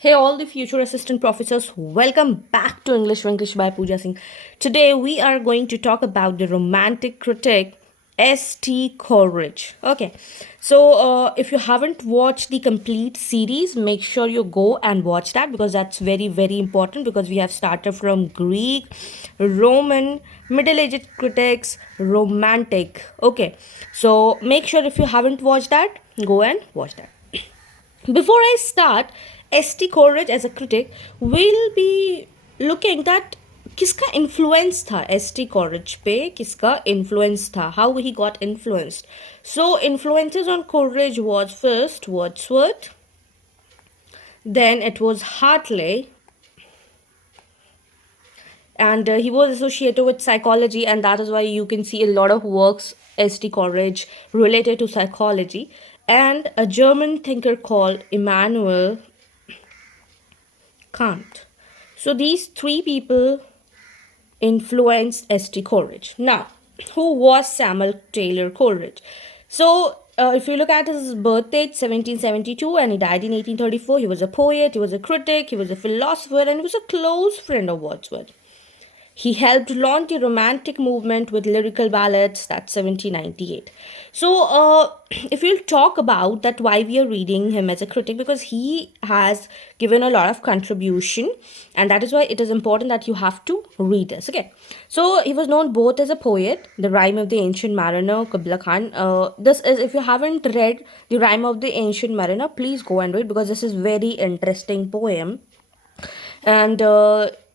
Hey, all the future assistant professors, welcome back to English for English by Pooja Singh. Today, we are going to talk about the romantic critic S.T. Coleridge. Okay, so if you haven't watched the complete series, make sure you go and watch that because that's very, very important because we have started from Greek, Roman, Middle Ages critics, romantic. Okay, so make sure if you haven't watched that, go and watch that. Before I start, S.T. Coleridge as a critic will be looking that किसका influence था S.T. Coleridge पे किसका influence था, how he got influenced. So influences on Coleridge was first Wordsworth, then it was Hartley, and he was associated with psychology, and that is why you can see a lot of works S.T. Coleridge related to psychology, and a German thinker called Immanuel Kant. So these three people influenced S.T. Coleridge. Now, who was Samuel Taylor Coleridge? So, if you look at his birth date, 1772, and he died in 1834, he was a poet, he was a critic, he was a philosopher, and he was a close friend of Wordsworth. He helped launch the Romantic movement with Lyrical Ballads, that's 1798. So, if you'll talk about that, why we are reading him as a critic, because he has given a lot of contribution, and that is why it is important that you have to read this. Okay, so he was known both as a poet, the Rime of the Ancient Mariner, Kubla Khan. This is, if you haven't read the Rime of the Ancient Mariner, please go and read because this is very interesting poem, and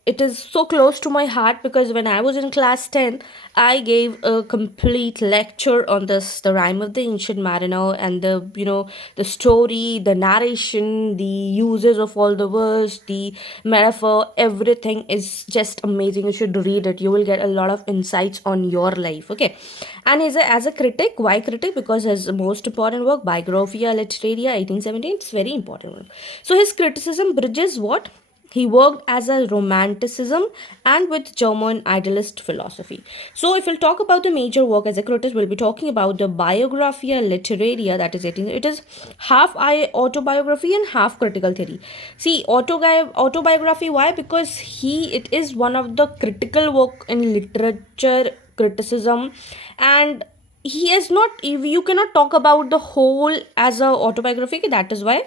it is so close to my heart because when I was in class 10, I gave a complete lecture on this, the Rime of the Ancient Mariner, and the story, the narration, the uses of all the words, the metaphor, everything is just amazing. You should read it. You will get a lot of insights on your life. Okay, and as a critic, why critic? Because his most important work, Biographia, Literaria, 1817, it's very important work. So his criticism bridges what? He worked as a romanticism and with German idealist philosophy. So, if we'll talk about the major work as a critic, we'll be talking about the Biographia Literaria, that is 18. It is half autobiography and half critical theory. See, autobiography, why? Because it is one of the critical work in literature criticism, and he is not, you cannot talk about the whole as a autobiography. That is why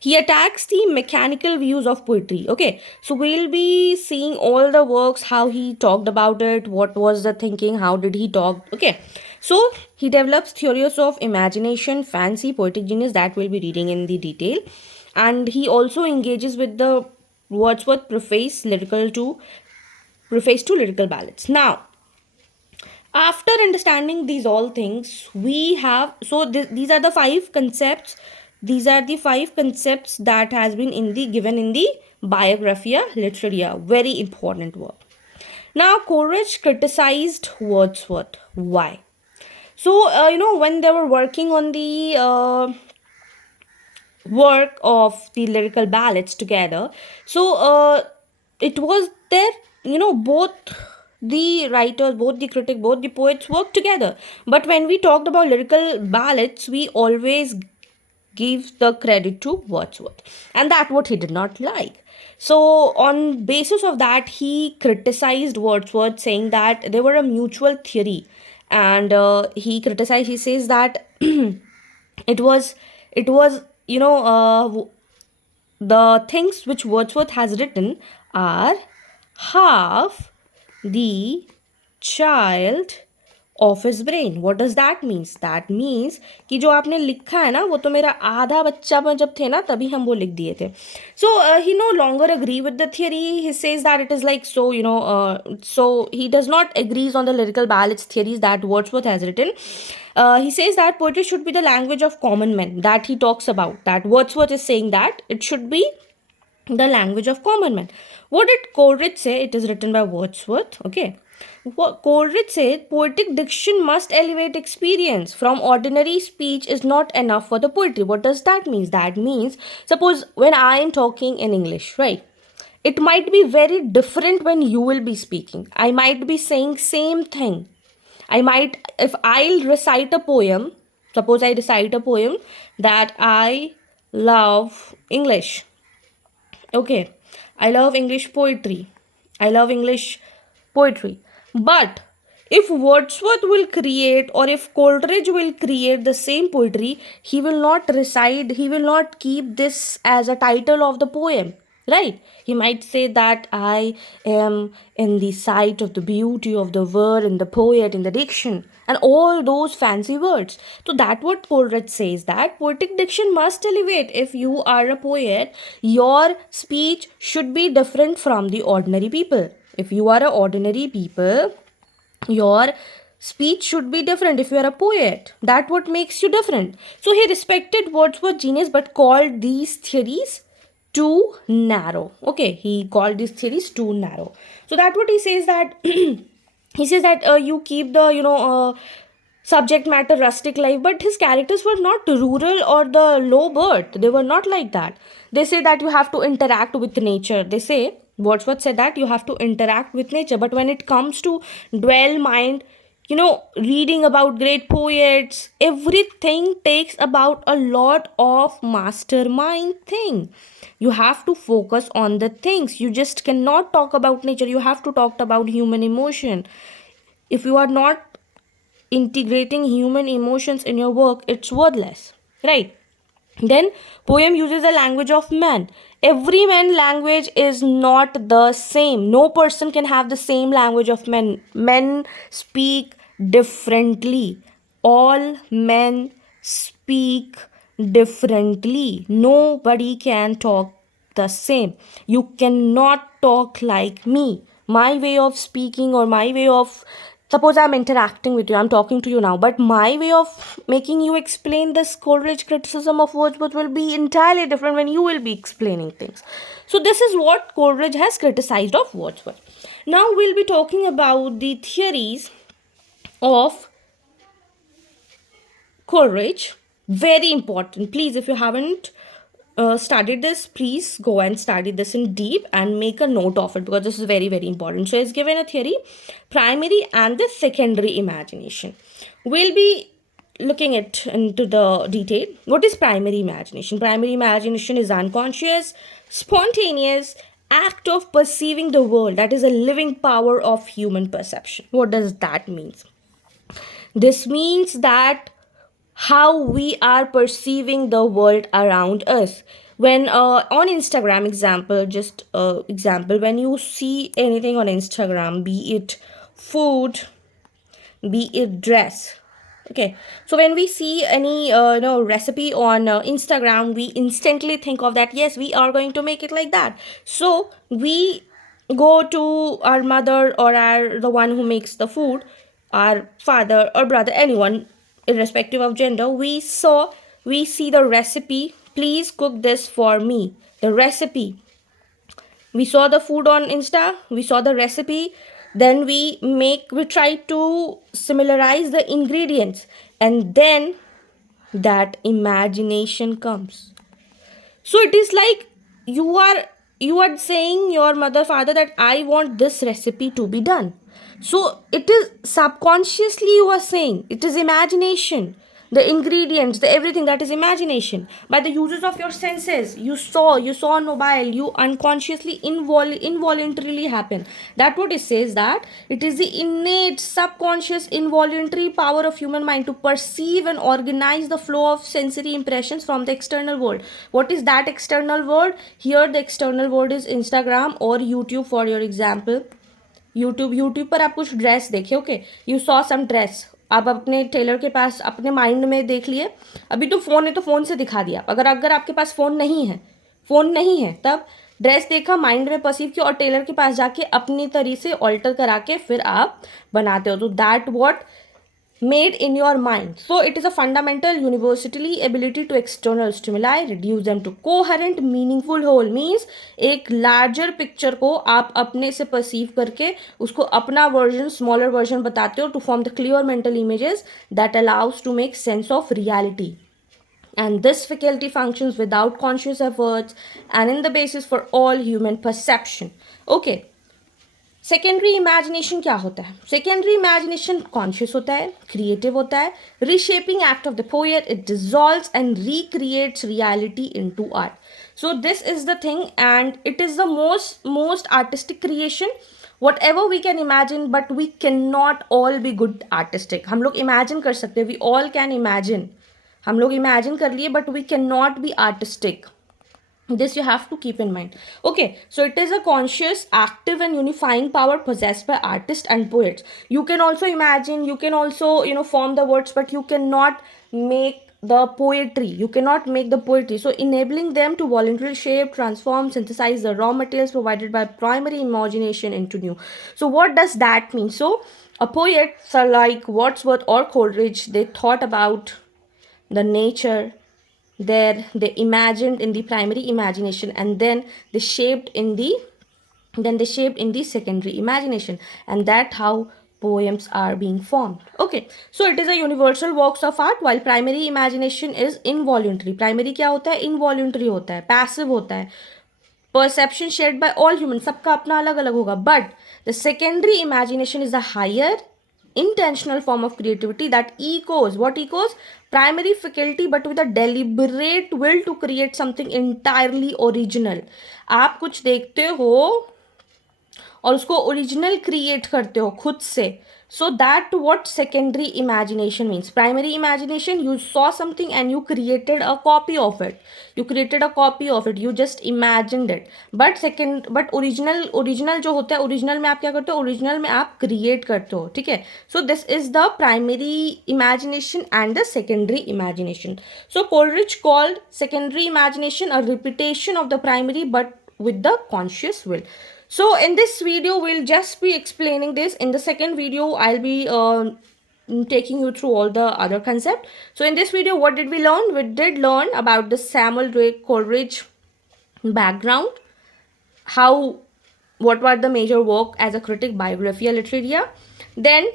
he attacks the mechanical views of poetry. Okay, so we'll be seeing all the works, how he talked about it, what was the thinking, how did he talk. Okay, so he develops theories of imagination, fancy, poetic genius, that we'll be reading in the detail. And he also engages with the Wordsworth preface to lyrical ballads. Now, after understanding these all things, we have, so these are the five concepts. These are the five concepts that has been given in the Biographia Literaria, very important work. Now, Coleridge criticized Wordsworth. Why? So, when they were working on the work of the lyrical ballads together, so it was there, both the writers, both the critic, both the poets work together. But when we talked about lyrical ballads, we always give the credit to Wordsworth, and that what he did not like. So on basis of that, he criticized Wordsworth, saying that they were a mutual theory, and he says that it was the things which Wordsworth has written are half the child of his brain. What does that means? That means कि जो आपने लिखा है ना, वो तो मेरा आधा बच्चा में जब थे ना तभी हम वो लिख दिए थे. So he no longer agree with the theory. He says that it is like so he does not agrees on the lyrical ballads theories that Wordsworth has written. He says that poetry should be the language of common men, that he talks about, that Wordsworth is saying that it should be the language of common men. What did Coleridge say? It is written by Wordsworth. Okay, what Coleridge said, poetic diction must elevate experience. From ordinary speech is not enough for the poetry. What does that mean? That means, suppose when I am talking in English, right? It might be very different when you will be speaking. I might be saying same thing. If I'll recite a poem, suppose I recite a poem that I love English. Okay, I love English poetry. I love English poetry. But if Wordsworth will create, or if Coleridge will create the same poetry, he will not recite, he will not keep this as a title of the poem, right? He might say that I am in the sight of the beauty of the word, in the poet, in the diction, and all those fancy words. So that what Coleridge says, that poetic diction must elevate. If you are a poet, your speech should be different from the ordinary people. If you are a ordinary people, your speech should be different. If you are a poet, that what makes you different. So he respected Wordsworth's genius but called these theories too narrow. Okay, he called these theories too narrow. So that what he says, that he says that you keep the subject matter rustic life, but his characters were not rural or the low birth. They were not like that. They say that you have to interact with nature. They say, Wordsworth said that you have to interact with nature, but when it comes to dwell mind, reading about great poets, everything takes about a lot of mastermind thing. You have to focus on the things. You just cannot talk about nature. You have to talk about human emotion. If you are not integrating human emotions in your work, it's worthless, right? Then poem uses the language of man. Every man language is not the same. No person can have the same language of men. Men speak differently. All men speak differently. Nobody can talk the same. You cannot talk like me. My way of speaking, or my way of, suppose I'm interacting with you, I'm talking to you now, but my way of making you explain this Coleridge criticism of Wordsworth will be entirely different when you will be explaining things. So this is what Coleridge has criticized of Wordsworth. Now we'll be talking about the theories of Coleridge. Very important. Please, if you haven't studied this, please go and study this in deep and make a note of it, because this is very, very important. So it's given a theory, primary and the secondary imagination. We'll be looking it into the detail. What is primary imagination? Primary imagination is unconscious, spontaneous act of perceiving the world, that is a living power of human perception. What does that mean? This means that how we are perceiving the world around us. When on Instagram, example, when you see anything on Instagram, be it food, be it dress, okay, so when we see any recipe on Instagram, we instantly think of that, yes, we are going to make it like that. So we go to our mother, or the one who makes the food, our father or brother, anyone, irrespective of gender, we see the recipe, please cook this for me, the recipe. We saw the food on Insta, we saw the recipe, then we try to similarize the ingredients, and then that imagination comes. So it is like you are saying your mother, father, that I want this recipe to be done. So it is subconsciously you are saying, it is imagination. The ingredients, the everything, that is imagination. By the uses of your senses, you saw on mobile, you unconsciously involuntarily happen. That what it says, that it is the innate subconscious involuntary power of human mind to perceive and organize the flow of sensory impressions from the external world. What is that external world? Here the external world is Instagram or YouTube. For your example, YouTube पर आप कुछ dress देखे, okay, you saw some dress, आप अपने Taylor के पास अपने mind में देख लिए, अभी तो फ़ोन है तो फ़ोन से दिखा दिया। अगर आपके पास फ़ोन नहीं है तब ड्रेस देखा, माइंड में परसीव किया, और टेलर के पास जाके अपनी तरीके से ऑल्टर करा के फिर आप बनाते हो। तो that what made in your mind. So it is a fundamental universally ability to external stimuli reduce them to coherent meaningful whole. Means एक larger picture को आप अपने से perceive करके उसको अपना version, smaller version बताते हो to form the clear mental images that allows to make sense of reality. And this faculty functions without conscious efforts and in the basis for all human perception. Okay. Secondary imagination क्या होता है? Secondary imagination conscious होता है, creative होता है, reshaping act of the poet, it dissolves and recreates reality into art. So this is the thing, and it is the most artistic creation. Whatever we can imagine, but we cannot all be good artistic. हम लोग imagine कर सकते हैं, we all can imagine. हम लोग imagine कर लिए, but we cannot be artistic. This you have to keep in mind. Okay, so it is a conscious, active and unifying power possessed by artists and poets. You can also imagine, you can also, form the words, but you cannot make the poetry. You cannot make the poetry. So enabling them to voluntarily shape, transform, synthesize the raw materials provided by primary imagination into new. So what does that mean? So a poet, so like Wordsworth or Coleridge, they thought about the nature, there they imagined in the primary imagination, and then they shaped in the secondary imagination, and that how poems are being formed. Okay, so it is a universal works of art, while primary imagination is involuntary. Primary क्या होता है? Involuntary होता है, passive होता है, perception shared by all humans, सबका अपना अलग अलग होगा. But the secondary imagination is a higher intentional form of creativity that echoes primary faculty, but with a deliberate will to create something entirely original. आप कुछ देखते हो और उसको ओरिजिनल क्रिएट करते हो खुद से. So that what secondary imagination means. Primary imagination, you saw something and you created a copy of it. You just imagined it. But original जो होता है, original में आप क्या करते हो? Original में आप create करते हो, ठीक है? So this is the primary imagination and the secondary imagination. So Coleridge called secondary imagination a repetition of the primary, but with the conscious will. So in this video, we'll just be explaining this. In the second video, I'll be taking you through all the other concept. So in this video, what did we learn? We did learn about the Samuel Coleridge background, what were the major work as a critic, Biographia, Literaria. Then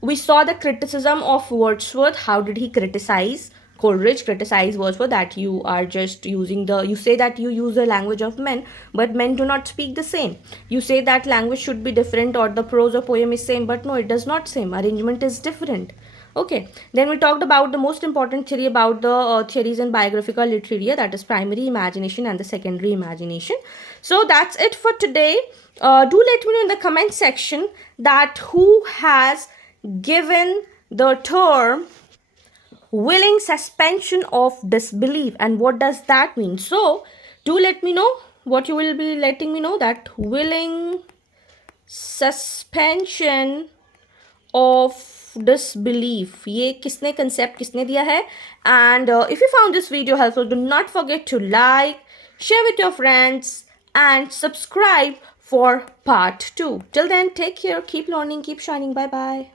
we saw the criticism of Wordsworth. How did he criticize? Coleridge criticized Wordsworth that you are just using you say that you use the language of men, but men do not speak the same. You say that language should be different, or the prose or poem is same, but no, it does not same. Arrangement is different. Okay, then we talked about the most important theory about the theories in biographical literature, that is primary imagination and the secondary imagination. So that's it for today. Do let me know in the comment section that who has given the term willing suspension of disbelief, and what does that mean? So do let me know what you will be letting me know, that willing suspension of disbelief, ये किसने concept किसने दिया है? And if you found this video helpful, do not forget to like, share with your friends and subscribe for part 2. Till then, take care, keep learning, keep shining. Bye bye.